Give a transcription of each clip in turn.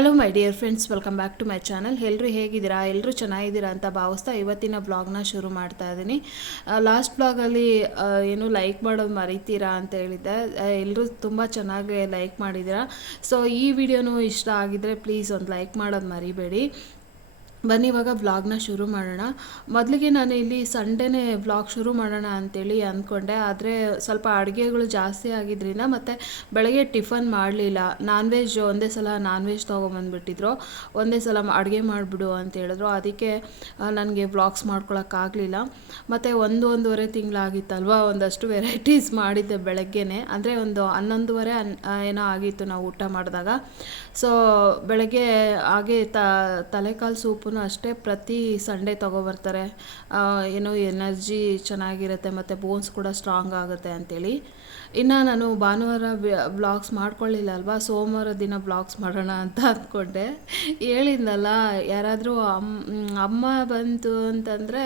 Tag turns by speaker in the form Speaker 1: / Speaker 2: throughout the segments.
Speaker 1: Hello my dear friends welcome back to my channel ಎಲ್ಲರೂ ಹೇಗಿದ್ದೀರಾ? ಎಲ್ಲರೂ ಚೆನ್ನಾಗಿದ್ದೀರಾ ಅಂತ ಭಾವಿಸ್ತಾ ಇವತ್ತಿನ ಬ್ಲಾಗ್ನ ಶುರು ಮಾಡ್ತಾ ಇದ್ದೀನಿ ಲಾಸ್ಟ್ ಬ್ಲಾಗಲ್ಲಿ ಏನು ಲೈಕ್ ಮಾಡೋದು ಮರಿತೀರಾ ಅಂತ ಹೇಳಿದ್ದೆ. ಎಲ್ಲರೂ ತುಂಬ ಚೆನ್ನಾಗಿ ಲೈಕ್ ಮಾಡಿದ್ದೀರಾ. ಸೊ ಈ ವಿಡಿಯೋನೂ ಇಷ್ಟ ಆಗಿದ್ದರೆ ಪ್ಲೀಸ್ ಒಂದು ಲೈಕ್ ಮಾಡೋದು ಮರಿಬೇಡಿ. ಬನ್ನಿ, ಇವಾಗ ವ್ಲಾಗ್ನ ಶುರು ಮಾಡೋಣ. ಮೊದಲಿಗೆ ನಾನು ಇಲ್ಲಿ ಸಂಡೇನೇ ವ್ಲಾಗ್ ಶುರು ಮಾಡೋಣ ಅಂತೇಳಿ ಅಂದ್ಕೊಂಡೆ. ಆದರೆ ಸ್ವಲ್ಪ ಅಡುಗೆಗಳು ಜಾಸ್ತಿ ಆಗಿದ್ದರಿಂದ ಮತ್ತು ಬೆಳಗ್ಗೆ ಟಿಫನ್ ಮಾಡಲಿಲ್ಲ. ನಾನ್ ವೆಜ್ ಒಂದೇ ಸಲ ನಾನ್ ವೆಜ್ ತೊಗೊಂಬಂದ್ಬಿಟ್ಟಿದ್ರು. ಒಂದೇ ಸಲ ಅಡುಗೆ ಮಾಡಿಬಿಡು ಅಂತ ಹೇಳಿದ್ರು. ಅದಕ್ಕೆ ನನಗೆ ವ್ಲಾಗ್ಸ್ ಮಾಡ್ಕೊಳಕ್ಕಾಗಲಿಲ್ಲ ಮತ್ತು ಒಂದು ಒಂದೂವರೆ ತಿಂಗಳಾಗಿತ್ತಲ್ವ? ಒಂದಷ್ಟು ವೆರೈಟೀಸ್ ಮಾಡಿದ್ದೆ ಬೆಳಗ್ಗೆನೇ. ಅಂದರೆ ಒಂದು ಹನ್ನೊಂದುವರೆ, ಹನ್ ಏನೋ ಆಗಿತ್ತು ನಾವು ಊಟ ಮಾಡಿದಾಗ. ಸೊ ಬೆಳಗ್ಗೆ ಹಾಗೆ ತ, ತಲೆಕಾಲು ಸೂಪನ್ನು ಅಷ್ಟೇ ಪ್ರತಿ ಸಂಡೇ ತೊಗೊಬರ್ತಾರೆ. ಏನು ಎನರ್ಜಿ ಚೆನ್ನಾಗಿರುತ್ತೆ, ಮತ್ತು ಬೋನ್ಸ್ ಕೂಡ ಸ್ಟ್ರಾಂಗ್ ಆಗುತ್ತೆ ಅಂತೇಳಿ. ಇನ್ನು ನಾನು ಭಾನುವಾರ ಬ್ಲಾಗ್ಸ್ ಮಾಡ್ಕೊಳ್ಳಿಲ್ಲ ಅಲ್ವಾ ಸೋಮವಾರ ದಿನ ಬ್ಲಾಗ್ಸ್ ಮಾಡೋಣ ಅಂತ ಅಂದ್ಕೊಂಡೆ. ಹೇಳಿದ್ನಲ್ಲ, ಯಾರಾದರೂ ಅಮ್ಮ ಅಮ್ಮ ಬಂತು ಅಂತಂದರೆ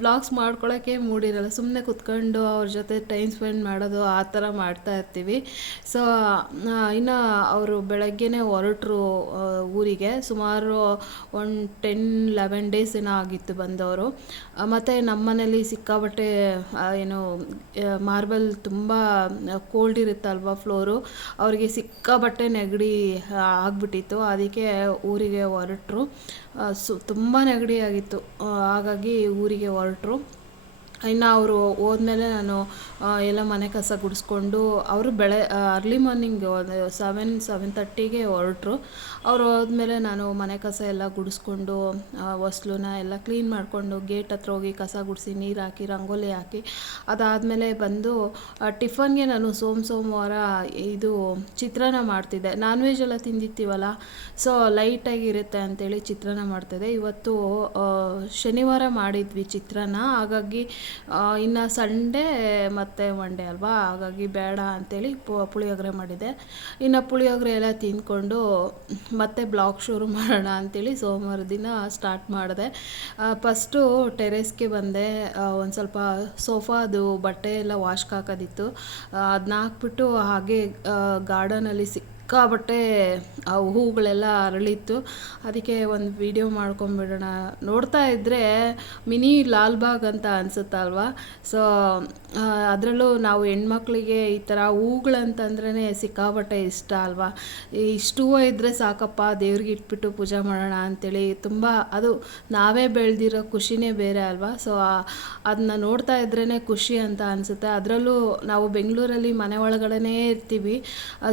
Speaker 1: ಬ್ಲಾಗ್ಸ್ ಮಾಡ್ಕೊಳ್ಳೋಕ್ಕೆ ಮೂಡಿರಲ್ಲ. ಸುಮ್ಮನೆ ಕುತ್ಕೊಂಡು ಅವ್ರ ಜೊತೆ ಟೈಮ್ ಸ್ಪೆಂಡ್ ಮಾಡೋದು ಆ ಥರ ಮಾಡ್ತಾ ಇರ್ತೀವಿ. ಸೊ ಇನ್ನು ಅವರು ಬೆಳಗ್ಗೆನೇ ಹೊರಟ್ರು ಊರಿಗೆ. ಸುಮಾರು ಒನ್ ಟೆನ್, ಲೆವೆನ್ ಡೇಸ್ ಏನೋ ಆಗಿತ್ತು ಬಂದವರು. ಮತ್ತು ನಮ್ಮನೇಲಿ ಸಿಕ್ಕಾಬಟ್ಟೆ ಏನು ಮಾರ್ಬಲ್ ತುಂಬ ಕೋಲ್ಡ್ ಇರುತ್ತಲ್ವ ಫ್ಲೋರು, ಅವರಿಗೆ ಸಿಕ್ಕಾಬಟ್ಟೆ ನೆಗಡಿ ಆಗಿಬಿಟ್ಟಿತ್ತು. ಅದಕ್ಕೆ ಊರಿಗೆ ಹೊರಟ್ರು. ಸು, ತುಂಬ ನೆಗಡಿ ಆಗಿತ್ತು. ಹಾಗಾಗಿ ಊರಿಗೆ ಹೊರಟ್ರು. ಇನ್ನು ಅವರು ಹೋದ್ಮೇಲೆ ನಾನು ಎಲ್ಲ ಮನೆ ಕಸ ಗುಡಿಸ್ಕೊಂಡು ಅವರು ಬೆಳೆ ಅರ್ಲಿ ಮಾರ್ನಿಂಗ್ ಸೆವೆನ್ ಸೆವೆನ್ ತರ್ಟಿಗೆ ಹೊರಟ್ರು. ಅವ್ರು ಹೋದ್ಮೇಲೆ ನಾನು ಮನೆ ಕಸ ಎಲ್ಲ ಗುಡಿಸ್ಕೊಂಡು ಹೊಸ್ಲುನ ಎಲ್ಲ ಕ್ಲೀನ್ ಮಾಡಿಕೊಂಡು ಗೇಟ್ ಹತ್ರ ಹೋಗಿ ಕಸ ಗುಡಿಸಿ ನೀರು ಹಾಕಿ, ರಂಗೋಲಿ ಹಾಕಿ, ಅದಾದಮೇಲೆ ಬಂದು ಟಿಫನ್ಗೆ ನಾನು ಸೋಮ, ಸೋಮವಾರ ಇದು ಚಿತ್ರಾನ್ನ ಮಾಡ್ತಿದ್ದೆ. ನಾನ್ ವೆಜ್ ಎಲ್ಲ ತಿಂದಿರ್ತೀವಲ್ಲ ಸೊ ಲೈಟಾಗಿರುತ್ತೆ ಅಂತೇಳಿ ಚಿತ್ರಾನ್ನ ಮಾಡ್ತಿದ್ದೆ. ಇವತ್ತು ಶನಿವಾರ ಮಾಡಿದ್ವಿ ಚಿತ್ರಾನ್ನ. ಹಾಗಾಗಿ ಇನ್ನು ಸಂಡೇ ಮತ್ತು ಮಂಡೇ ಅಲ್ವಾ? ಹಾಗಾಗಿ ಬೇಡ ಅಂತೇಳಿ ಪು- ಪುಳಿಯೋಗರೆ ಮಾಡಿದೆ. ಇನ್ನು ಪುಳಿಯೋಗರೆ ಎಲ್ಲ ತಿಂದ್ಕೊಂಡು ಮತ್ತೆ ಬ್ಲಾಗ್ ಶುರು ಮಾಡೋಣ ಅಂತೇಳಿ ಸೋಮವಾರ ದಿನ ಸ್ಟಾರ್ಟ್ ಮಾಡಿದೆ. ಫಸ್ಟು ಟೆರೇಸ್ಗೆ ಬಂದೆ. ಒಂದು ಸ್ವಲ್ಪ ಸೋಫಾದು ಬಟ್ಟೆ ಎಲ್ಲ ವಾಶ್ಗೆ ಹಾಕೋದಿತ್ತು. ಅದನ್ನ ಹಾಕ್ಬಿಟ್ಟು ಹಾಗೆ ಗಾರ್ಡನಲ್ಲಿ ಸಿಕ್ಕಾಬಟ್ಟೆ ಆ ಹೂಗಳೆಲ್ಲ ಅರಳಿತ್ತು. ಅದಕ್ಕೆ ಒಂದು ವಿಡಿಯೋ ಮಾಡ್ಕೊಂಬಿಡೋಣ. ನೋಡ್ತಾ ಇದ್ದರೆ ಮಿನಿ ಲಾಲ್ಬಾಗ್ ಅಂತ ಅನಿಸುತ್ತಲ್ವ? ಸೊ ಅದರಲ್ಲೂ ನಾವು ಹೆಣ್ಮಕ್ಳಿಗೆ ಈ ಥರ ಹೂಗಳಂತಂದ್ರೇ ಸಿಕ್ಕಾಬಟ್ಟೆ ಇಷ್ಟ ಅಲ್ವಾ? ಇಷ್ಟು ಹೂವು ಇದ್ದರೆ ಸಾಕಪ್ಪ, ದೇವ್ರಿಗೆ ಇಟ್ಬಿಟ್ಟು ಪೂಜೆ ಮಾಡೋಣ ಅಂತೇಳಿ ತುಂಬ ಅದು ನಾವೇ ಬೆಳೆದಿರೋ ಖುಷಿನೇ ಬೇರೆ ಅಲ್ವಾ? ಸೊ ಅದನ್ನ ನೋಡ್ತಾ ಇದ್ರೇ ಖುಷಿ ಅಂತ ಅನಿಸುತ್ತೆ. ಅದರಲ್ಲೂ ನಾವು ಬೆಂಗಳೂರಲ್ಲಿ ಮನೆ ಒಳಗಡೆನೇ ಇರ್ತೀವಿ.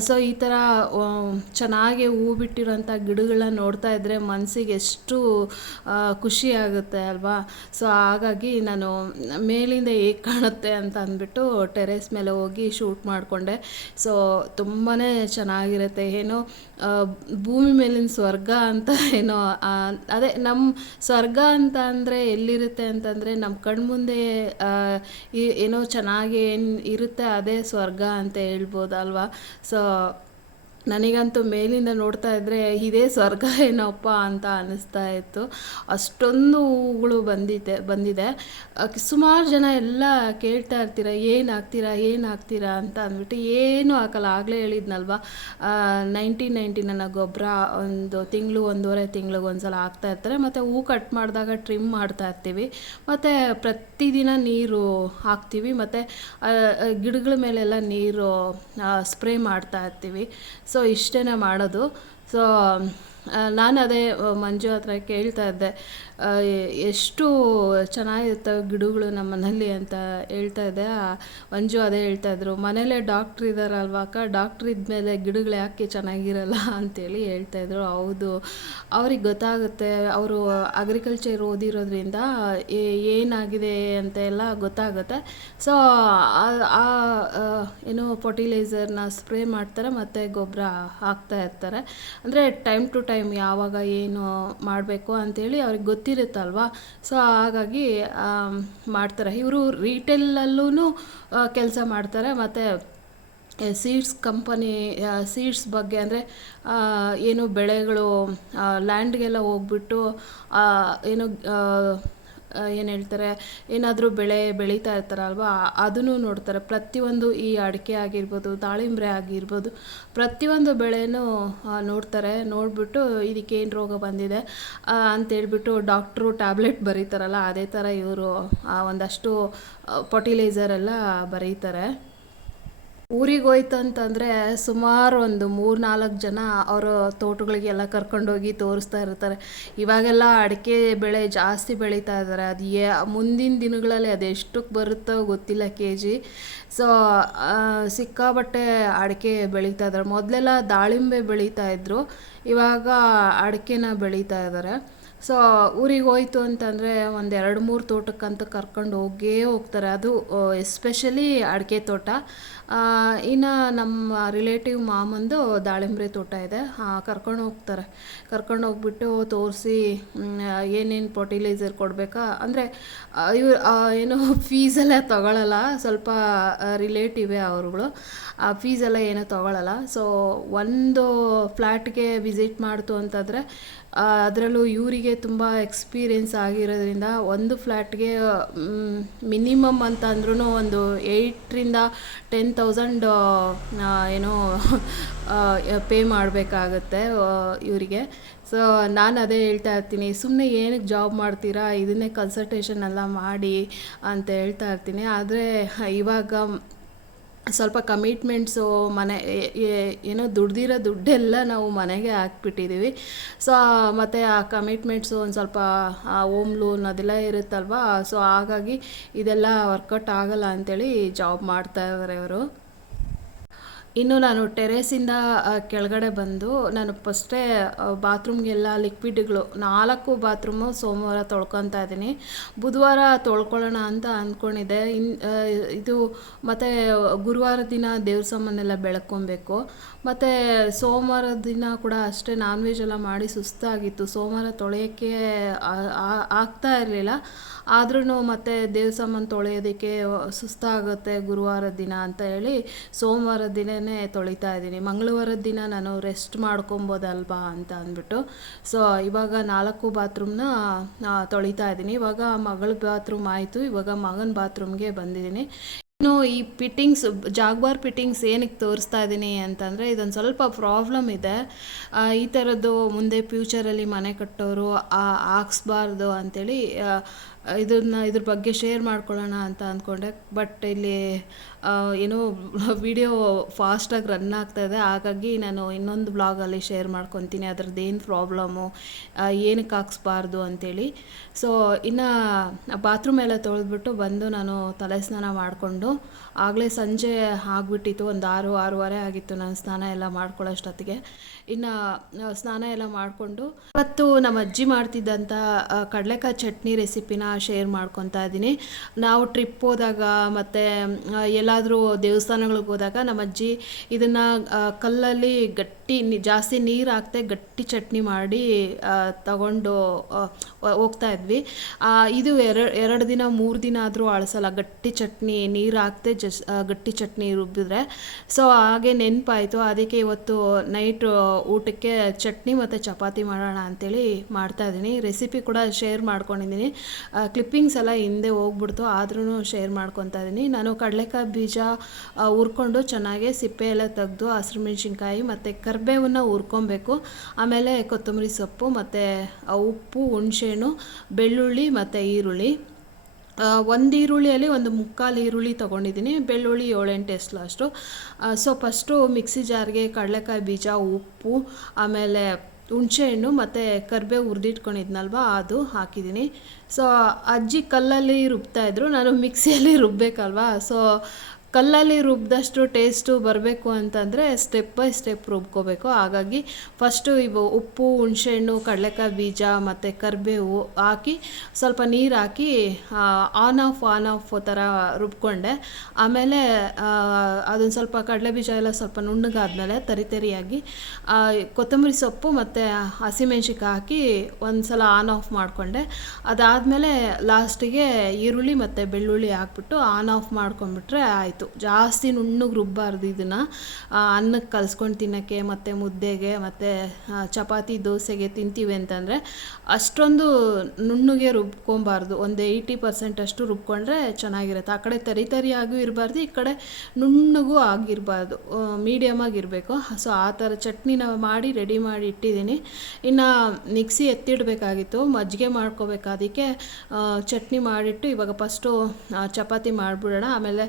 Speaker 1: ಸೊ ಈ ಥರ ಚೆನ್ನಾಗಿ ಹೂ ಬಿಟ್ಟಿರೋಂಥ ಗಿಡಗಳನ್ನ ನೋಡ್ತಾ ಇದ್ದರೆ ಮನಸ್ಸಿಗೆ ಎಷ್ಟು ಖುಷಿ ಆಗುತ್ತೆ ಅಲ್ವಾ? ಸೊ ಹಾಗಾಗಿ ನಾನು ಮೇಲಿಂದ ಹೇಗೆ ಕಾಣುತ್ತೆ ಅಂತ ಅಂದ್ಬಿಟ್ಟು ಟೆರೇಸ್ ಮೇಲೆ ಹೋಗಿ ಶೂಟ್ ಮಾಡಿಕೊಂಡೆ. ಸೊ ತುಂಬಾ ಚೆನ್ನಾಗಿರುತ್ತೆ. ಏನೋ ಭೂಮಿ ಮೇಲಿನ ಸ್ವರ್ಗ ಅಂತ ಏನೋ ಅದೇ ನಮ್ಮ ಸ್ವರ್ಗ ಅಂತ ಅಂದರೆ ಎಲ್ಲಿರುತ್ತೆ ಅಂತಂದರೆ ನಮ್ಮ ಕಣ್ಮುಂದೆ ಏನೋ ಚೆನ್ನಾಗಿ ಏನು ಇರುತ್ತೆ ಅದೇ ಸ್ವರ್ಗ ಅಂತ ಹೇಳ್ಬೋದಲ್ವಾ? ಸೊ ನನಗಂತೂ ಮೇಲಿಂದ ನೋಡ್ತಾ ಇದ್ದರೆ ಇದೇ ಸ್ವರ್ಗ ಏನಪ್ಪ ಅಂತ ಅನ್ನಿಸ್ತಾ ಇತ್ತು. ಅಷ್ಟೊಂದು ಹೂಗಳು ಬಂದಿದೆ ಬಂದಿದೆ. ಸುಮಾರು ಜನ ಎಲ್ಲ ಕೇಳ್ತಾ ಇರ್ತೀರ, ಏನು ಹಾಕ್ತೀರಾ ಏನು ಹಾಕ್ತೀರಾ ಅಂತ ಅಂದ್ಬಿಟ್ಟು ಏನು ಹಾಕಲ್ಲ. ಆಗಲೇ ಹೇಳಿದ್ನಲ್ವ ನೈನ್ಟೀನ್ ನೈಂಟಿ ನನ್ನ ಗೊಬ್ಬರ ಒಂದು ತಿಂಗಳು, ಒಂದೂವರೆ ತಿಂಗಳಿಗೆ ಒಂದು ಸಲ ಹಾಕ್ತಾ ಇರ್ತಾರೆ. ಮತ್ತು ಹೂ ಕಟ್ ಮಾಡಿದಾಗ ಟ್ರಿಮ್ ಮಾಡ್ತಾ ಇರ್ತೀವಿ. ಮತ್ತು ಪ್ರತಿದಿನ ನೀರು ಹಾಕ್ತೀವಿ. ಮತ್ತು ಗಿಡಗಳ ಮೇಲೆಲ್ಲ ನೀರು ಸ್ಪ್ರೇ ಮಾಡ್ತಾ ಇರ್ತೀವಿ. ಸೊ ಇಷ್ಟೇ ಮಾಡೋದು ಸೊ ನಾನು ಅದೇ ಮಂಜು ಹತ್ರ ಕೇಳ್ತಾ ಇದ್ದೆ. ಎಷ್ಟು ಚೆನ್ನಾಗಿರ್ತವೆ ಗಿಡಗಳು ನಮ್ಮ ಮನೇಲಿ ಅಂತ ಹೇಳ್ತಾ ಇದ್ದೆ. ಮಂಜು ಅದೇ ಹೇಳ್ತಾ ಇದ್ರು. ಮನೇಲೇ ಡಾಕ್ಟ್ರ್ ಇದ್ದಾರಲ್ವಾ ಅಕ್ಕ? ಡಾಕ್ಟ್ರ್ ಇದ್ಮೇಲೆ ಗಿಡಗಳು ಯಾಕೆ ಚೆನ್ನಾಗಿರಲ್ಲ ಅಂತೇಳಿ ಹೇಳ್ತಾ ಇದ್ರು. ಹೌದು. ಅವ್ರಿಗೆ ಗೊತ್ತಾಗುತ್ತೆ. ಅವರು ಅಗ್ರಿಕಲ್ಚರ್ ಓದಿರೋದ್ರಿಂದ ಏನಾಗಿದೆ ಅಂತ ಎಲ್ಲ ಗೊತ್ತಾಗುತ್ತೆ. ಸೊ ಆ ಏನು ಫರ್ಟಿಲೈಸರ್ನ ಸ್ಪ್ರೇ ಮಾಡ್ತಾರೆ, ಮತ್ತು ಗೊಬ್ಬರ ಹಾಕ್ತಾ ಇರ್ತಾರೆ. ಅಂದರೆ ಟೈಮ್ ಟು ಟೈಮ್ ಯಾವಾಗ ಏನು ಮಾಡಬೇಕು ಅಂತೇಳಿ ಅವ್ರಿಗೆ ಗೊತ್ತಿರುತ್ತಲ್ವಾ? ಸೊ ಹಾಗಾಗಿ ಮಾಡ್ತಾರೆ. ಇವರು ರೀಟೇಲಲ್ಲೂ ಕೆಲಸ ಮಾಡ್ತಾರೆ. ಮತ್ತು ಸೀಡ್ಸ್ ಕಂಪನಿ ಸೀಡ್ಸ್ ಬಗ್ಗೆ ಅಂದರೆ ಏನು ಬೆಳೆಗಳು ಲ್ಯಾಂಡ್ಗೆಲ್ಲ ಹೋಗ್ಬಿಟ್ಟು ಏನು ಏನು ಹೇಳ್ತಾರೆ, ಏನಾದರೂ ಬೆಳೆ ಬೆಳೀತಾ ಇರ್ತಾರಲ್ವ, ಅದನ್ನು ನೋಡ್ತಾರೆ. ಪ್ರತಿಯೊಂದು ಈ ಅಡಿಕೆ ಆಗಿರ್ಬೋದು ದಾಳಿಂಬೆ ಆಗಿರ್ಬೋದು, ಪ್ರತಿಯೊಂದು ಬೆಳೆನೂ ನೋಡ್ತಾರೆ. ನೋಡಿಬಿಟ್ಟು ಏನು ರೋಗ ಬಂದಿದೆ ಅಂತೇಳ್ಬಿಟ್ಟು ಡಾಕ್ಟ್ರು ಟ್ಯಾಬ್ಲೆಟ್ ಬರೀತಾರಲ್ಲ, ಅದೇ ಥರ ಇವರು ಒಂದಷ್ಟು ಫರ್ಟಿಲೈಸರ್ ಎಲ್ಲ ಬರೀತಾರೆ. ಊರಿಗೆ ಹೋಯ್ತು ಅಂತಂದರೆ ಸುಮಾರು ಒಂದು ಮೂರು ನಾಲ್ಕು ಜನ ಅವರ ತೋಟಗಳಿಗೆಲ್ಲ ಕರ್ಕೊಂಡೋಗಿ ತೋರಿಸ್ತಾ ಇರ್ತಾರೆ. ಇವಾಗೆಲ್ಲ ಅಡಿಕೆ ಬೆಳೆ ಜಾಸ್ತಿ ಬೆಳೀತಾ ಇದ್ದಾರೆ ಅದು ಮುಂದಿನ ದಿನಗಳಲ್ಲಿ ಅದು ಎಷ್ಟಕ್ಕೆ ಬರುತ್ತೋ ಗೊತ್ತಿಲ್ಲ ಕೆ ಜಿ ಸೊ ಸಿಕ್ಕಾಬಟ್ಟೆ ಅಡಿಕೆ ಬೆಳೀತಾ ಇದ್ದಾರೆ ಮೊದಲೆಲ್ಲ ದಾಳಿಂಬೆ ಬೆಳೀತಾ ಇದ್ರು. ಇವಾಗ ಅಡಿಕೆನ ಬೆಳೀತಾ ಇದ್ದಾರೆ ಸೊ ಊರಿಗೆ ಹೋಯ್ತು ಅಂತಂದರೆ ಒಂದು ಎರಡು ಮೂರು ತೋಟಕ್ಕಂತ ಕರ್ಕೊಂಡು ಹೋಗೇ ಹೋಗ್ತಾರೆ. ಅದು ಎಸ್ಪೆಷಲಿ ಅಡಿಕೆ ತೋಟ. ಇನ್ನು ನಮ್ಮ ರಿಲೇಟಿವ್ ಮಾಮಂದು ದಾಳಿಂಬ್ರೆ ತೋಟ ಇದೆ. ಕರ್ಕೊಂಡು ಹೋಗ್ತಾರೆ. ಕರ್ಕೊಂಡು ಹೋಗ್ಬಿಟ್ಟು ತೋರಿಸಿ ಏನೇನು ಫರ್ಟಿಲೈಸರ್ ಕೊಡಬೇಕಾ? ಅಂದರೆ ಇವ್ರು ಏನು ಫೀಸೆಲ್ಲ ತಗೊಳ್ಳಲ್ಲ ಸ್ವಲ್ಪ ರಿಲೇಟಿವೇ ಅವ್ರುಗಳು. ಆ ಫೀಸೆಲ್ಲ ಏನೂ ತಗೊಳ್ಳಲ್ಲ ಸೊ ಒಂದು ಫ್ಲ್ಯಾಟ್ಗೆ ವಿಸಿಟ್ ಮಾಡ್ತು ಅಂತಂದರೆ ಅದರಲ್ಲೂ ಇವರಿಗೆ ತುಂಬ ಎಕ್ಸ್ಪೀರಿಯೆನ್ಸ್ ಆಗಿರೋದ್ರಿಂದ ಒಂದು ಫ್ಲ್ಯಾಟ್ಗೆ ಮಿನಿಮಮ್ ಅಂತ ಅಂದ್ರೂ ಒಂದು ಏಯ್ಟ್ರಿಂದ ಟೆನ್ ತೌಸಂಡ್ ಏನೋ ಪೇ ಮಾಡಬೇಕಾಗತ್ತೆ ಇವರಿಗೆ. ಸೊ, ನಾನು ಅದೇ ಹೇಳ್ತಾ ಇರ್ತೀನಿ ಸುಮ್ಮನೆ ಏನಕ್ಕೆ ಜಾಬ್ ಮಾಡ್ತೀರಾ, ಇದನ್ನೇ ಕನ್ಸಲ್ಟೇಷನ್ ಎಲ್ಲ ಮಾಡಿ ಅಂತ ಹೇಳ್ತಾ ಇರ್ತೀನಿ. ಆದರೆ, ಇವಾಗ ಸ್ವಲ್ಪ ಕಮಿಟ್ಮೆಂಟ್ಸು ಮನೆ ಏನೋ ದುಡ್ದಿರೋ ದುಡ್ಡೆಲ್ಲ ನಾವು ಮನೆಗೆ ಹಾಕ್ಬಿಟ್ಟಿದ್ದೀವಿ. ಸೊ ಮತ್ತು ಆ ಕಮಿಟ್ಮೆಂಟ್ಸು ಒಂದು ಸ್ವಲ್ಪ ಹೋಮ್ ಲೋನ್ ಅದೆಲ್ಲ ಇರುತ್ತಲ್ವ? ಸೊ ಹಾಗಾಗಿ ಇದೆಲ್ಲ ವರ್ಕೌಟ್ ಆಗಲ್ಲ ಅಂಥೇಳಿ ಜಾಬ್ ಮಾಡ್ತಾ ಇದ್ದಾರೆ ಅವರು ಇನ್ನು ನಾನು ಟೆರೇಸಿಂದ ಕೆಳಗಡೆ ಬಂದು ನಾನು ಫಸ್ಟೇ ಬಾತ್ರೂಮ್ಗೆಲ್ಲ ಲಿಕ್ವಿಡ್ಗಳು, ನಾಲ್ಕು ಬಾತ್ರೂಮು ಸೋಮವಾರ ತೊಳ್ಕೊತಾ ಇದ್ದೀನಿ. ಬುಧವಾರ ತೊಳ್ಕೊಳ್ಳೋಣ ಅಂತ ಅಂದ್ಕೊಂಡಿದ್ದೆ. ಇನ್ ಇದು ಮತ್ತು ಗುರುವಾರ ದಿನ ದೇವ್ರ ಸಾಮಾನೆಲ್ಲ ಬೆಳ್ಕೊಬೇಕು. ಮತ್ತು ಸೋಮವಾರ ದಿನ ಕೂಡ ಅಷ್ಟೇ ನಾನ್ ವೆಜ್ ಎಲ್ಲ ಮಾಡಿ ಸುಸ್ತಾಗಿತ್ತು. ಸೋಮವಾರ ತೊಳೆಯೋಕ್ಕೆ ಆಗ್ತಾ ಇರಲಿಲ್ಲ. ಆದ್ರೂ ಮತ್ತೆ ದೇವ್ರ ಸಾಮಾನು ತೊಳೆಯೋದಕ್ಕೆ ಸುಸ್ತಾಗುತ್ತೆ ಗುರುವಾರ ದಿನ ಅಂತ ಹೇಳಿ ಸೋಮವಾರದ ದಿನವೇ ತೊಳಿತಾ ಇದ್ದೀನಿ. ಮಂಗಳವಾರದ ದಿನ ನಾನು ರೆಸ್ಟ್ ಮಾಡ್ಕೊಬೋದಲ್ವಾ ಅಂತ ಅಂದ್ಬಿಟ್ಟು. ಸೊ ಇವಾಗ ನಾಲ್ಕು ಬಾತ್ರೂಮ್ನ ತೊಳಿತಾ ಇದ್ದೀನಿ. ಇವಾಗ ಮಗಳ ಬಾತ್ರೂಮ್ ಆಯಿತು. ಇವಾಗ ಮಗನ ಬಾತ್ರೂಮ್ಗೆ ಬಂದಿದ್ದೀನಿ. ಇನ್ನು ಈ ಪಿಟ್ಟಿಂಗ್ಸ್ ಜಾಗ್ಬಾರ್ ಫಿಟ್ಟಿಂಗ್ಸ್ ಏನಕ್ಕೆ ತೋರಿಸ್ತಾ ಇದ್ದೀನಿ ಅಂತಂದರೆ ಇದೊಂದು ಸ್ವಲ್ಪ ಪ್ರಾಬ್ಲಮ್ ಇದೆ. ಈ ಥರದ್ದು ಮುಂದೆ ಫ್ಯೂಚರಲ್ಲಿ ಮನೆ ಕಟ್ಟೋರು ಹಾಕ್ಸ್ಬಾರ್ದು ಅಂಥೇಳಿ ಇದನ್ನ ಇದ್ರ ಬಗ್ಗೆ ಶೇರ್ ಮಾಡ್ಕೊಳ್ಳೋಣ ಅಂತ ಅಂದ್ಕೊಂಡೆ. ಬಟ್ ಇಲ್ಲಿ ಏನೋ ವಿಡಿಯೋ ಫಾಸ್ಟಾಗಿ ರನ್ ಆಗ್ತಾ ಇದೆ. ಹಾಗಾಗಿ ನಾನು ಇನ್ನೊಂದು ಬ್ಲಾಗಲ್ಲಿ ಶೇರ್ ಮಾಡ್ಕೊತೀನಿ. ಅದ್ರದ್ದು ಏನು ಪ್ರಾಬ್ಲಮ್ಮು ಏನಕ್ಕೆ ಹಾಕ್ಸ್ಬಾರ್ದು ಅಂಥೇಳಿ ಸೊ ಇನ್ನು ಬಾತ್ರೂಮ್ ಎಲ್ಲ ತೊಳೆದ್ಬಿಟ್ಟು ಬಂದು ನಾನು ತಲೆ ಸ್ನಾನ ಮಾಡಿಕೊಂಡು, ಆಗಲೇ ಸಂಜೆ ಆಗಿಬಿಟ್ಟಿತ್ತು. ಒಂದು ಆರು, ಆರೂವರೆ ಆಗಿತ್ತು ನಾನು ಸ್ನಾನ ಎಲ್ಲ ಮಾಡ್ಕೊಳ್ಳೋಷ್ಟೊತ್ತಿಗೆ ಇನ್ನು ಸ್ನಾನ ಎಲ್ಲ ಮಾಡಿಕೊಂಡು, ಇವತ್ತು ನಮ್ಮ ಅಜ್ಜಿ ಮಾಡ್ತಿದ್ದಂಥ ಕಡಲೆಕಾಯಿ ಚಟ್ನಿ ರೆಸಿಪಿನ ಶೇರ್ ಮಾಡ್ಕೊತಾ ಇದ್ದೀನಿ. ನಾವು ಟ್ರಿಪ್ ಹೋದಾಗ ಮತ್ತು ಎಲ್ಲಾದರೂ ದೇವಸ್ಥಾನಗಳಿಗೆ ಹೋದಾಗ ನಮ್ಮ ಅಜ್ಜಿ ಇದನ್ನು ಕಲ್ಲಲ್ಲಿ ಗಟ್ಟಿ ಜಾಸ್ತಿ ನೀರು ಹಾಕ್ತೆ ಗಟ್ಟಿ ಚಟ್ನಿ ಮಾಡಿ ತಗೊಂಡು ಹೋಗ್ತಾ ಇದ್ವಿ. ಇದು ಎರಡು ಎರಡು ದಿನ, ಮೂರು ದಿನ ಆದರೂ ಅಳಿಸಲ್ಲ ಗಟ್ಟಿ ಚಟ್ನಿ, ನೀರು ಹಾಕ್ತೆ ಜಸ್ ಗಟ್ಟಿ ಚಟ್ನಿ ರುಬ್ಬಿದ್ರೆ. ಸೊ ಹಾಗೆ ನೆನಪಾಯಿತು. ಅದಕ್ಕೆ ಇವತ್ತು ನೈಟ್ ಊಟಕ್ಕೆ ಚಟ್ನಿ ಮತ್ತು ಚಪಾತಿ ಮಾಡೋಣ ಅಂಥೇಳಿ ಮಾಡ್ತಾಯಿದ್ದೀನಿ ರೆಸಿಪಿ ಕೂಡ ಶೇರ್ ಮಾಡ್ಕೊಂಡಿದ್ದೀನಿ. ಕ್ಲಿಪ್ಪಿಂಗ್ಸ್ ಎಲ್ಲ ಹಿಂದೆ ಹೋಗ್ಬಿಡ್ತು ಆದ್ರೂ ಶೇರ್ ಮಾಡ್ಕೊತಾ ಇದ್ದೀನಿ. ನಾನು ಕಡಲೆಕಾಯಿ ಬೀಜ ಹುರ್ಕೊಂಡು ಚೆನ್ನಾಗಿ ಸಿಪ್ಪೆ ಎಲ್ಲ ತೆಗೆದು, ಹಸಿರು ಮೆಣಸಿನ್ಕಾಯಿ ಮತ್ತು ಕರಿಬೇವನ್ನ ಹುರ್ಕೊಬೇಕು. ಆಮೇಲೆ ಕೊತ್ತಂಬರಿ ಸೊಪ್ಪು ಮತ್ತು ಉಪ್ಪು, ಹುಣಸೆಹಣ್ಣು, ಬೆಳ್ಳುಳ್ಳಿ ಮತ್ತು ಈರುಳ್ಳಿ. ಒಂದು ಈರುಳ್ಳಿಯಲ್ಲಿ ಒಂದು ಮುಕ್ಕಾಲು ಈರುಳ್ಳಿ ತೊಗೊಂಡಿದ್ದೀನಿ. ಬೆಳ್ಳುಳ್ಳಿ ಏಳೆಂಟು ಎಸ್ಲು ಅಷ್ಟು ಸೊ ಫಸ್ಟು ಮಿಕ್ಸಿ ಜಾರ್ಗೆ ಕಡಲೆಕಾಯಿ ಬೀಜ, ಉಪ್ಪು, ಆಮೇಲೆ ಹುಣಸೆಹಣ್ಣು ಮತ್ತು ಕರಿಬೇವು ಹುರಿದಿಟ್ಕೊಂಡಿದ್ನಲ್ವ, ಅದು ಹಾಕಿದ್ದೀನಿ. ಸೊ ಅಜ್ಜಿ ಕಲ್ಲಲ್ಲಿ ರುಬ್ತಾಯಿದ್ರು ನಾನು ಮಿಕ್ಸಿಯಲ್ಲಿ ರುಬ್ಬೇಕಲ್ವಾ? ಸೊ ಕಲ್ಲಲ್ಲಿ ರುಬ್ಬದಷ್ಟು ಟೇಸ್ಟು ಬರಬೇಕು ಅಂತಂದರೆ ಸ್ಟೆಪ್ ಬೈ ಸ್ಟೆಪ್ ರುಬ್ಕೋಬೇಕು. ಹಾಗಾಗಿ ಫಸ್ಟು ಇವು ಉಪ್ಪು, ಹುಣಸೆಹಣ್ಣು, ಕಡಲೆಕಾಯಿ ಬೀಜ ಮತ್ತು ಕರಿಬೇವು ಹಾಕಿ ಸ್ವಲ್ಪ ನೀರು ಹಾಕಿ ಆನ್ ಆಫ್ ಆನ್ ಆಫ್ ಥರ ರುಬ್ಕೊಂಡೆ. ಆಮೇಲೆ ಅದೊಂದು ಸ್ವಲ್ಪ ಕಡಲೆ ಬೀಜ ಎಲ್ಲ ಸ್ವಲ್ಪ ನುಣ್ಣಗಾದ್ಮೇಲೆ ತರಿ ತರಿಯಾಗಿ ಕೊತ್ತಂಬರಿ ಸೊಪ್ಪು ಮತ್ತು ಹಸಿಮೆಣ್ಸಿಕಾಯಿ ಹಾಕಿ ಒಂದು ಸಲ ಆನ್ ಆಫ್ ಮಾಡಿಕೊಂಡೆ. ಅದಾದಮೇಲೆ ಲಾಸ್ಟಿಗೆ ಈರುಳ್ಳಿ ಮತ್ತು ಬೆಳ್ಳುಳ್ಳಿ ಹಾಕ್ಬಿಟ್ಟು ಆನ್ ಆಫ್ ಮಾಡ್ಕೊಂಡ್ಬಿಟ್ರೆ ಆಯಿತು. ಆಯಿತು. ಜಾಸ್ತಿ ನುಣ್ಣಗೆ ರುಬ್ಬಾರ್ದು ಇದನ್ನು ಅನ್ನಕ್ಕೆ ಕಲ್ಸ್ಕೊಂಡು ತಿನ್ನೋಕ್ಕೆ, ಮತ್ತು ಮುದ್ದೆಗೆ, ಮತ್ತು ಚಪಾತಿ, ದೋಸೆಗೆ ತಿಂತೀವಿ ಅಂತಂದರೆ ಅಷ್ಟೊಂದು ನುಣ್ಣಗೆ ರುಬ್ಕೊಬಾರ್ದು. ಒಂದು ಏಯ್ಟಿ ಪರ್ಸೆಂಟ್ ಅಷ್ಟು ರುಬ್ಕೊಂಡ್ರೆ ಚೆನ್ನಾಗಿರುತ್ತೆ. ಆ ಕಡೆ ತರಿ ತರಿಯಾಗೂ ಇರಬಾರ್ದು, ಈ ಕಡೆ ನುಣ್ಣಗೂ ಆಗಿರಬಾರ್ದು. ಮೀಡಿಯಮ್ ಆಗಿರಬೇಕು. ಸೊ, ಆ ಥರ ಚಟ್ನಿನ ಮಾಡಿ ರೆಡಿ ಮಾಡಿ ಇಟ್ಟಿದ್ದೀನಿ. ಇನ್ನು ಮಿಕ್ಸಿ ಎತ್ತಿಡಬೇಕಾಗಿತ್ತು. ಮಜ್ಜಿಗೆ ಮಾಡ್ಕೋಬೇಕು ಅದಕ್ಕೆ ಚಟ್ನಿ ಮಾಡಿಟ್ಟು ಇವಾಗ ಫಸ್ಟು ಚಪಾತಿ ಮಾಡಿಬಿಡೋಣ. ಆಮೇಲೆ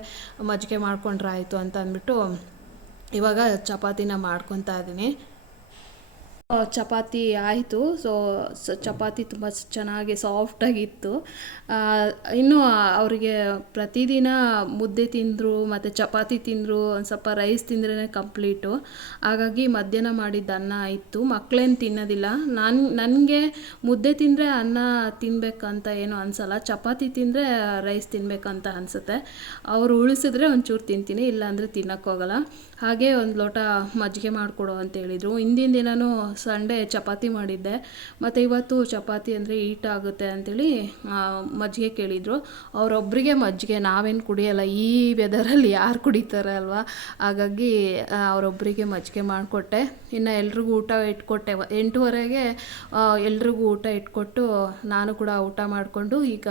Speaker 1: ಮಜ್ಜಿಗೆ ಮಾಡ್ಕೊಂಡ್ರೆ ಆಯಿತು ಅಂತ ಅಂದ್ಬಿಟ್ಟು ಇವಾಗ ಚಪಾತಿನ ಮಾಡ್ಕೊತಾ ಇದ್ದೀನಿ. ಚಪಾತಿ ಆಯಿತು. ಸೊ, ಚಪಾತಿ ತುಂಬ ಚೆನ್ನಾಗಿ ಸಾಫ್ಟಾಗಿತ್ತು ಇನ್ನು ಅವರಿಗೆ ಪ್ರತಿದಿನ ಮುದ್ದೆ ತಿಂದರು, ಮತ್ತು ಚಪಾತಿ ತಿಂದರು, ಒಂದು ಸ್ವಲ್ಪ ರೈಸ್ ತಿಂದ್ರೇ ಕಂಪ್ಲೀಟು ಹಾಗಾಗಿ ಮಧ್ಯಾಹ್ನ ಮಾಡಿದ್ದ ಅನ್ನ ಇತ್ತು ಮಕ್ಕಳೇನು ತಿನ್ನೋದಿಲ್ಲ. ನಾನು, ನನಗೆ ಮುದ್ದೆ ತಿಂದರೆ ಅನ್ನ ತಿನ್ನಬೇಕಂತ ಏನು ಅನಿಸಲ್ಲ. ಚಪಾತಿ ತಿಂದರೆ ರೈಸ್ ತಿನ್ನಬೇಕಂತ ಅನಿಸುತ್ತೆ. ಅವರು ಉಳಿಸಿದ್ರೆ ಒಂಚೂರು ತಿಂತೀನಿ, ಇಲ್ಲಾಂದರೆ ತಿನ್ನೋಕ್ಕೋಗಲ್ಲ ಹಾಗೆ ಒಂದು ಲೋಟ ಮಜ್ಜಿಗೆ ಮಾಡಿಕೊಡು ಅಂತ ಹೇಳಿದರು. ಹಿಂದಿನ ದಿನವೂ ಸಂಡೇ ಚಪಾತಿ ಮಾಡಿದ್ದೆ. ಮತ್ತು ಇವತ್ತು ಚಪಾತಿ ಅಂದರೆ ಈಟ್ ಆಗುತ್ತೆ ಅಂಥೇಳಿ ಮಜ್ಜಿಗೆ ಕೇಳಿದರು. ಅವರೊಬ್ಬರಿಗೆ ಮಜ್ಜಿಗೆ ನಾವೇನು ಕುಡಿಯಲ್ಲ, ಈ ವೆದರಲ್ಲಿ ಯಾರು ಕುಡಿತಾರೆ ಅಲ್ವಾ? ಹಾಗಾಗಿ ಅವರೊಬ್ಬರಿಗೆ ಮಜ್ಜಿಗೆ ಮಾಡಿಕೊಟ್ಟೆ. ಇನ್ನು ಎಲ್ರಿಗೂ ಊಟ ಇಟ್ಕೊಟ್ಟೆ. ಎಂಟುವರೆಗೆ ಎಲ್ರಿಗೂ ಊಟ ಇಟ್ಕೊಟ್ಟು ನಾನು ಕೂಡ ಊಟ ಮಾಡಿಕೊಂಡು ಈಗ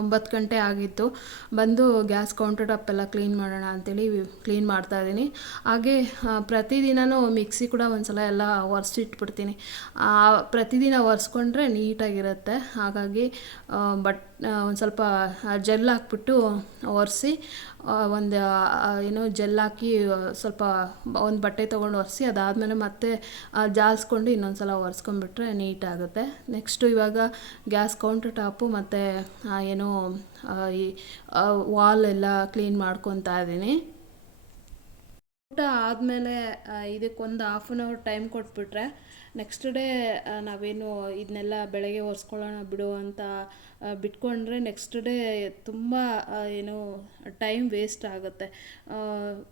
Speaker 1: ಒಂಬತ್ತು ಗಂಟೆ ಆಗಿತ್ತು. ಬಂದು ಗ್ಯಾಸ್ ಕೌಂಟರ್ ಟಾಪ್ ಎಲ್ಲ ಕ್ಲೀನ್ ಮಾಡೋಣ ಅಂತೇಳಿ ಕ್ಲೀನ್ ಮಾಡ್ತಾ ಇದ್ದೀನಿ. ಹಾಗೆ ಪ್ರತಿದಿನವೂ ಮಿಕ್ಸಿ ಕೂಡ ಒಂದ್ಸಲ ಎಲ್ಲ ಒರೆಸಿಟ್ಬಿಡ್ತೀನಿ. ಪ್ರತಿದಿನ ಒರೆಸ್ಕೊಂಡ್ರೆ ನೀಟಾಗಿರುತ್ತೆ. ಹಾಗಾಗಿ ಬಟ್ ಒಂದು ಸ್ವಲ್ಪ ಜೆಲ್ ಹಾಕ್ಬಿಟ್ಟು ಒರೆಸಿ ಒಂದು ಏನೋ ಜೆಲ್ ಹಾಕಿ ಸ್ವಲ್ಪ ಒಂದು ಬಟ್ಟೆ ತೊಗೊಂಡು ಒರೆಸಿ, ಅದಾದಮೇಲೆ ಮತ್ತೆ ಜಾಲಿಸ್ಕೊಂಡು ಇನ್ನೊಂದು ಸಲ ಒರೆಸ್ಕೊಂಡ್ಬಿಟ್ರೆ ನೀಟಾಗುತ್ತೆ ನೆಕ್ಸ್ಟು ಇವಾಗ ಗ್ಯಾಸ್ ಕೌಂಟರ್ ಟಾಪು ಮತ್ತು ಏನೋ ಈ ವಾಲ್ ಎಲ್ಲ ಕ್ಲೀನ್ ಮಾಡ್ಕೊತಾ ಇದ್ದೀನಿ. ಊಟ ಆದಮೇಲೆ ಇದಕ್ಕೊಂದು ಹಾಫ್ ಆನ್ ಅವರ್ ಟೈಮ್ ಕೊಟ್ಬಿಟ್ರೆ ನೆಕ್ಸ್ಟ್ ಡೇ ನಾವೇನು ಇದನ್ನೆಲ್ಲ ಬೆಳಗ್ಗೆ ಒರೆಸ್ಕೊಳ್ಳೋಣ ಬಿಡು ಅಂತ ಬಿಟ್ಕೊಂಡ್ರೆ ನೆಕ್ಸ್ಟ್ ಡೇ ತುಂಬ ಏನು ಟೈಮ್ ವೇಸ್ಟ್ ಆಗುತ್ತೆ.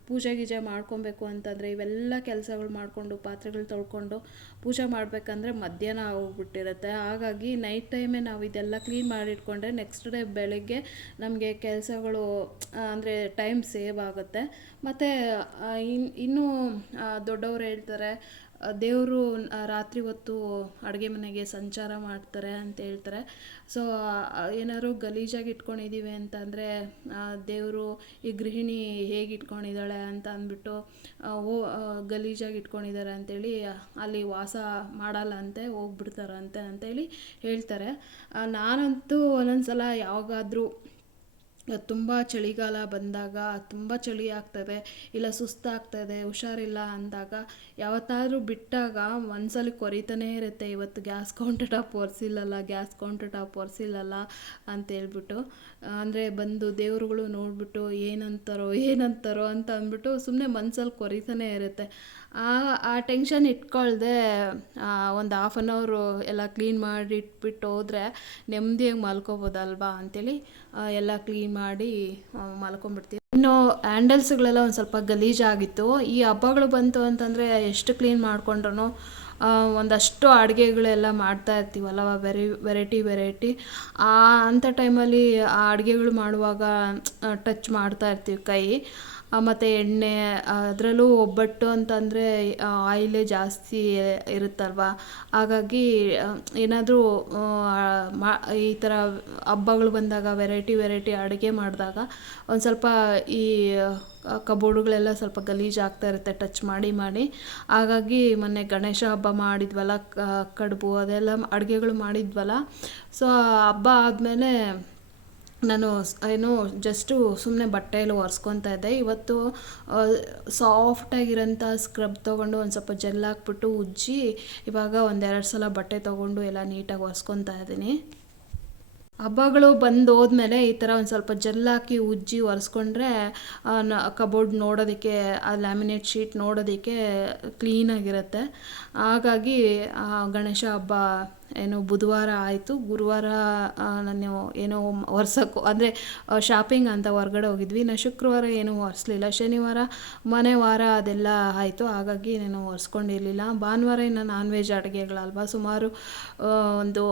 Speaker 1: ಪೂಜೆ ಗೀಜೆ ಮಾಡ್ಕೊಬೇಕು ಅಂತಂದರೆ ಇವೆಲ್ಲ ಕೆಲಸಗಳು ಮಾಡಿಕೊಂಡು, ಪಾತ್ರೆಗಳು ತೊಳ್ಕೊಂಡು ಪೂಜೆ ಮಾಡಬೇಕಂದ್ರೆ ಮಧ್ಯಾಹ್ನ ಆಗೋಗ್ಬಿಟ್ಟಿರುತ್ತೆ ಹಾಗಾಗಿ ನೈಟ್ ಟೈಮೇ ನಾವು ಇದೆಲ್ಲ ಕ್ಲೀನ್ ಮಾಡಿಟ್ಕೊಂಡ್ರೆ ನೆಕ್ಸ್ಟ್ ಡೇ ಬೆಳಗ್ಗೆ ನಮಗೆ ಕೆಲಸಗಳು ಅಂದರೆ ಟೈಮ್ ಸೇವ್ ಆಗುತ್ತೆ. ಮತ್ತು ಇನ್ನೂ ದೊಡ್ಡವರು ಹೇಳ್ತಾರೆ ದೇವರು ರಾತ್ರಿ ಹೊತ್ತು ಅಡುಗೆ ಮನೆಗೆ ಸಂಚಾರ ಮಾಡ್ತಾರೆ ಅಂತ ಹೇಳ್ತಾರೆ. ಸೊ ಏನಾದ್ರು ಗಲೀಜಾಗಿ ಇಟ್ಕೊಂಡಿದ್ದೀವಿ ಅಂತಂದರೆ ದೇವರು, ಈ ಗೃಹಿಣಿ ಹೇಗೆ ಇಟ್ಕೊಂಡಿದ್ದಾಳೆ ಅಂತ ಅಂದ್ಬಿಟ್ಟು ಓ ಗಲೀಜಾಗಿ ಇಟ್ಕೊಂಡಿದ್ದಾರೆ ಅಂತೇಳಿ ಅಲ್ಲಿ ವಾಸ ಮಾಡಲ್ಲ ಅಂತೆ, ಹೋಗ್ಬಿಡ್ತಾರಂತೆ ಅಂತೇಳಿ ಹೇಳ್ತಾರೆ. ನಾನಂತೂ ಒಂದೊಂದು ಸಲ ಯಾವಾಗಾದರೂ ತುಂಬ ಚಳಿಗಾಲ ಬಂದಾಗ ತುಂಬ ಚಳಿ ಆಗ್ತದೆ, ಇಲ್ಲ ಸುಸ್ತಾಗ್ತದೆ ಹುಷಾರಿಲ್ಲ ಅಂದಾಗ ಯಾವತ್ತಾದರೂ ಬಿಟ್ಟಾಗ ಒಂದ್ಸಲ ಕೊರಿತಾನೇ ಇರುತ್ತೆ. ಇವತ್ತು ಗ್ಯಾಸ್ ಕೌಂಟರ್ ಟಾಪ್ ಒರೆಸಿಲ್ಲಲ್ಲ, ಗ್ಯಾಸ್ ಕೌಂಟರ್ ಟಾಪ್ ಒರೆಸಿಲ್ಲಲ್ಲ ಅಂತೇಳ್ಬಿಟ್ಟು ಅಂದರೆ ಬಂದು ದೇವರುಗಳು ನೋಡಿಬಿಟ್ಟು ಏನಂತಾರೋ ಏನಂತಾರೋ ಅಂತ ಅಂದ್ಬಿಟ್ಟು ಸುಮ್ಮನೆ ಮನ್ಸಲ್ಲಿ ಕೊರಿತಾನೆ ಇರುತ್ತೆ. ಆ ಆ ಟೆನ್ಷನ್ ಇಟ್ಕೊಳ್ದೆ ಒಂದು ಹಾಫ್ ಆನ್ ಅವರು ಎಲ್ಲ ಕ್ಲೀನ್ ಮಾಡಿ ಇಟ್ಬಿಟ್ಟು ಹೋದರೆ ನೆಮ್ಮದಿಯಾಗಿ ಮಲ್ಕೋಬೋದಲ್ವಾ ಅಂಥೇಳಿ ಎಲ್ಲ ಕ್ಲೀನ್ ಮಾಡಿ ಮಲ್ಕೊಂಡ್ಬಿಡ್ತೀವಿ. ಇನ್ನು ಹ್ಯಾಂಡಲ್ಸ್ಗಳೆಲ್ಲ ಒಂದು ಸ್ವಲ್ಪ ಗಲೀಜಾಗಿತ್ತು. ಈ ಹಬ್ಬಗಳು ಬಂತು ಅಂತಂದರೆ ಎಷ್ಟು ಕ್ಲೀನ್ ಮಾಡ್ಕೊಂಡ್ರು ಒಂದಷ್ಟು ಅಡುಗೆಗಳೆಲ್ಲ ಮಾಡ್ತಾ ಇರ್ತೀವಲ್ಲ ವೆರೈ, ವೆರೈಟಿ ವೆರೈಟಿ. ಅಂಥ ಟೈಮಲ್ಲಿ ಆ ಅಡುಗೆಗಳು ಮಾಡುವಾಗ ಟಚ್ ಮಾಡ್ತಾ ಇರ್ತೀವಿ ಕೈ. ಮತ್ತು ಎಣ್ಣೆ ಅದರಲ್ಲೂ ಒಬ್ಬಟ್ಟು ಅಂತಂದರೆ ಆಯಿಲೇ ಜಾಸ್ತಿ ಇರುತ್ತಲ್ವ? ಹಾಗಾಗಿ ಏನಾದರೂ ಮಾ, ಈ ಥರ ಹಬ್ಬಗಳು ಬಂದಾಗ ವೆರೈಟಿ ವೆರೈಟಿ ಅಡುಗೆ ಮಾಡಿದಾಗ, ಒಂದು ಸ್ವಲ್ಪ ಈ ಕಬೋರ್ಡುಗಳೆಲ್ಲ ಸ್ವಲ್ಪ ಗಲೀಜು ಆಗ್ತಾ ಇರುತ್ತೆ ಟಚ್ ಮಾಡಿ ಮಾಡಿ. ಹಾಗಾಗಿ, ಮೊನ್ನೆ ಗಣೇಶ ಹಬ್ಬ ಮಾಡಿದ್ವಲ್ಲ ಕಡುಬು ಅದೆಲ್ಲ ಅಡುಗೆಗಳು ಮಾಡಿದ್ವಲ್ಲ. ಸೊ ಹಬ್ಬ ಆದಮೇಲೆ ನಾನು ಏನು ಜಸ್ಟು ಸುಮ್ಮನೆ ಬಟ್ಟೆಯಲ್ಲಿ ಒರೆಸ್ಕೊತಾ ಇದ್ದೆ. ಇವತ್ತು ಸಾಫ್ಟಾಗಿರೋಂಥ ಸ್ಕ್ರಬ್ ತೊಗೊಂಡು ಒಂದು ಸ್ವಲ್ಪ ಜೆಲ್ ಹಾಕ್ಬಿಟ್ಟು ಉಜ್ಜಿ, ಇವಾಗ ಒಂದೆರಡು ಸಲ ಬಟ್ಟೆ ತೊಗೊಂಡು ಎಲ್ಲ ನೀಟಾಗಿ ಒರೆಸ್ಕೊತಾ ಇದ್ದೀನಿ. ಹಬ್ಬಗಳು ಬಂದು ಹೋದ್ಮೇಲೆ ಈ ಥರ ಒಂದು ಸ್ವಲ್ಪ ಜೆಲ್ ಹಾಕಿ ಉಜ್ಜಿ ಒರೆಸ್ಕೊಂಡ್ರೆ ಕಬೋರ್ಡ್ ನೋಡೋದಕ್ಕೆ, ಆ ಲ್ಯಾಮಿನೇಟ್ ಶೀಟ್ ನೋಡೋದಕ್ಕೆ ಕ್ಲೀನಾಗಿರುತ್ತೆ ಹಾಗಾಗಿ ಗಣೇಶ ಹಬ್ಬ ಏನು ಬುಧವಾರ ಆಯಿತು ಗುರುವಾರ ನಾನು ಏನೋ ಒರ್ಸೋಕ್ಕೂ ಅಂದರೆ ಶಾಪಿಂಗ್ ಅಂತ ಹೊರಗಡೆ ಹೋಗಿದ್ವಿ. ನಾನು ಶುಕ್ರವಾರ ಏನೂ ಒರೆಸ್ಲಿಲ್ಲ. ಶನಿವಾರ ಮನೆ ವಾರ ಅದೆಲ್ಲ ಆಯಿತು. ಹಾಗಾಗಿ ನಾನು ಒರೆಸ್ಕೊಂಡಿರಲಿಲ್ಲ. ಭಾನುವಾರ ಇನ್ನು ನಾನ್ ವೆಜ್ ಅಡುಗೆಗಳಲ್ವ? ಸುಮಾರು ಒಂದು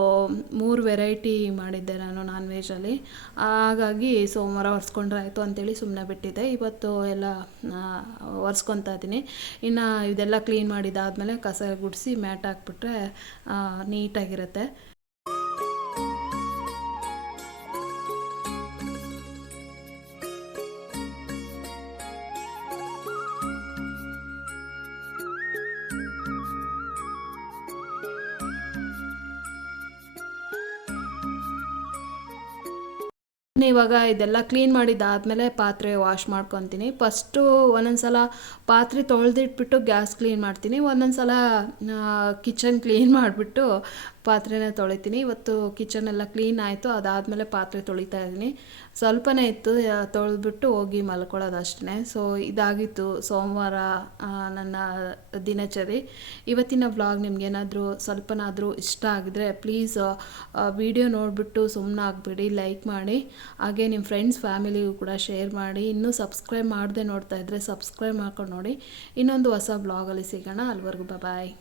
Speaker 1: ಮೂರು ವೆರೈಟಿ ಮಾಡಿದ್ದೆ ನಾನು ನಾನ್ ವೆಜ್ಜಲ್ಲಿ ಹಾಗಾಗಿ ಸೋಮವಾರ ಒರೆಸ್ಕೊಂಡ್ರೆ ಆಯಿತು ಅಂತೇಳಿ ಸುಮ್ಮನೆ ಬಿಟ್ಟಿದ್ದೆ. ಇವತ್ತು ಎಲ್ಲ ಒರೆಸ್ಕೊತಾ ಇದ್ದೀನಿ. ಇನ್ನು ಇದೆಲ್ಲ ಕ್ಲೀನ್ ಮಾಡಿದಾದಮೇಲೆ ಕಸ ಗುಡಿಸಿ ಮ್ಯಾಟ್ ಹಾಕ್ಬಿಟ್ರೆ ಆ, ನೀಟಾಗಿರುತ್ತೆ ಇವಾಗ ಇದೆಲ್ಲ ಕ್ಲೀನ್ ಮಾಡಿದ್ದಾದಮೇಲೆ ಪಾತ್ರೆ ವಾಶ್ ಮಾಡ್ಕೊತೀನಿ. ಫಸ್ಟು ಒಂದೊಂದು ಸಲ ಪಾತ್ರೆ ತೊಳೆದಿಟ್ಬಿಟ್ಟು ಗ್ಯಾಸ್ ಕ್ಲೀನ್ ಮಾಡ್ತೀನಿ. ಒಂದೊಂದು ಸಲ ಕಿಚನ್ ಕ್ಲೀನ್ ಮಾಡಿಬಿಟ್ಟು ಪಾತ್ರೆನ ತೊಳಿತೀನಿ. ಇವತ್ತು ಕಿಚನ್ ಎಲ್ಲ ಕ್ಲೀನ್ ಆಯಿತು. ಅದಾದಮೇಲೆ ಪಾತ್ರೆ ತೊಳಿತಾ ಇದ್ದೀನಿ. ಸ್ವಲ್ಪನೇ ಇತ್ತು ತೊಳೆದ್ಬಿಟ್ಟು ಹೋಗಿ ಮಲ್ಕೊಳ್ಳೋದು ಅಷ್ಟೇ ಸೊ ಇದಾಗಿತ್ತು ಸೋಮವಾರ ನನ್ನ ದಿನಚರಿ. ಇವತ್ತಿನ ವ್ಲಾಗ್ ನಿಮ್ಗೇನಾದರೂ ಸ್ವಲ್ಪನಾದರೂ ಇಷ್ಟ ಆಗಿದ್ರೆ ಪ್ಲೀಸ್ ವಿಡಿಯೋ ನೋಡಿಬಿಟ್ಟು ಸುಮ್ಮನೆ ಆಗಿಬಿಡಿ ಲೈಕ್ ಮಾಡಿ. ಹಾಗೆ ನಿಮ್ಮ ಫ್ರೆಂಡ್ಸ್ ಫ್ಯಾಮಿಲಿಗೂ ಕೂಡ ಶೇರ್ ಮಾಡಿ. ಇನ್ನೂ ಸಬ್ಸ್ಕ್ರೈಬ್ ಮಾಡದೆ ನೋಡ್ತಾ ಇದ್ದರೆ ಸಬ್ಸ್ಕ್ರೈಬ್ ಮಾಡ್ಕೊಂಡು ನೋಡಿ. ಇನ್ನೊಂದು ಹೊಸ ಬ್ಲಾಗಲ್ಲಿ ಸಿಗೋಣ. ಅಲ್ಲಿವರೆಗೂ ಬಾಯ್